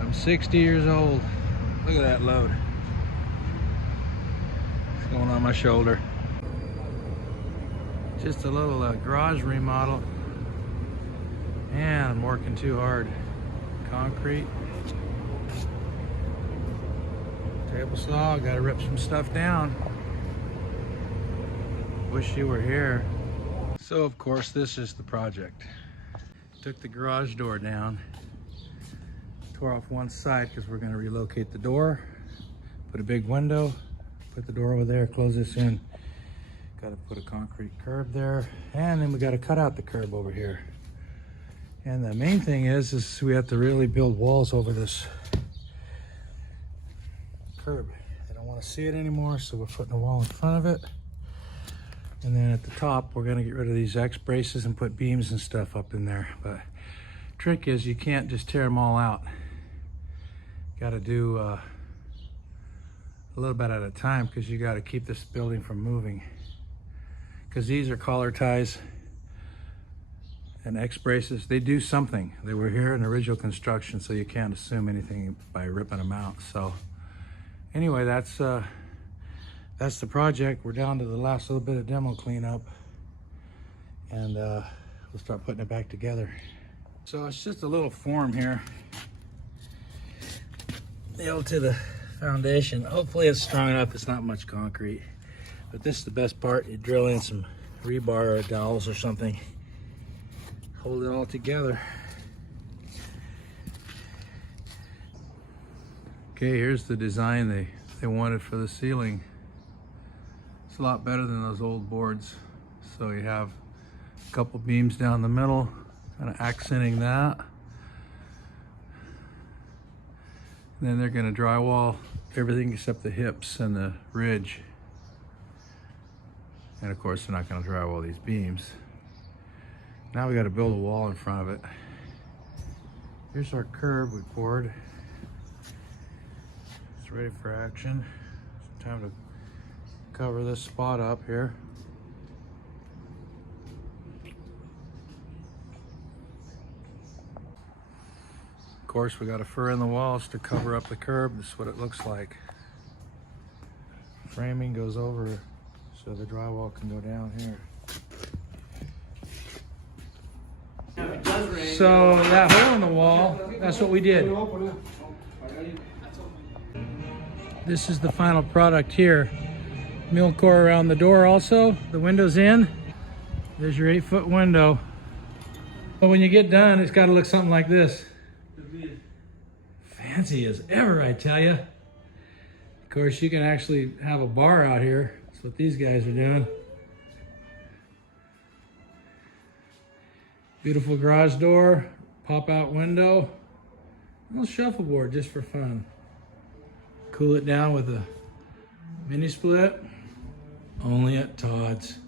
I'm 60 years old. Look at that load. It's going on my shoulder. Just a little garage remodel. Man, I'm working too hard. Concrete. Table saw, gotta rip some stuff down. Wish you were here. So of course this is the project. Took the garage door down. Tore off one side because we're gonna relocate the door. Put a big window, put the door over there, close this in. Gotta put a concrete curb there. And then we gotta cut out the curb over here. And the main thing is we have to really build walls over this curb. They don't want to see it anymore, so we're putting a wall in front of it. And then at the top, we're gonna get rid of these X braces and put beams and stuff up in there. But trick is you can't just tear them all out. Gotta do a little bit at a time because you gotta keep this building from moving. Because these are collar ties and X braces. They do something. They were here in original construction, so you can't assume anything by ripping them out. So anyway, that's the project. We're down to the last little bit of demo cleanup, and we'll start putting it back together. So it's just a little form here, nailed to the foundation. Hopefully it's strong enough. It's not much concrete, but this is the best part. You drill in some rebar or dowels or something, hold it all together. Okay, here's the design they wanted for the ceiling. It's a lot better than those old boards. So you have a couple beams down the middle, kind of accenting that. And then they're gonna drywall everything except the hips and the ridge. And of course, they're not gonna drywall these beams. Now we gotta build a wall in front of it. Here's our curb we poured. It's ready for action. It's time to cover this spot up here. Of course, we gotta fur in the walls to cover up the curb. This is what it looks like. Framing goes over so the drywall can go down here. So that hole in the wall, that's what we did. This is the final product here. Mill core around the door also. The window's in. There's your 8-foot window. But when you get done, it's got to look something like this. Fancy as ever, I tell you. Of course, you can actually have a bar out here. That's what these guys are doing. Beautiful garage door, pop-out window, a little shuffleboard just for fun. Cool it down with a mini split, only at Todd's.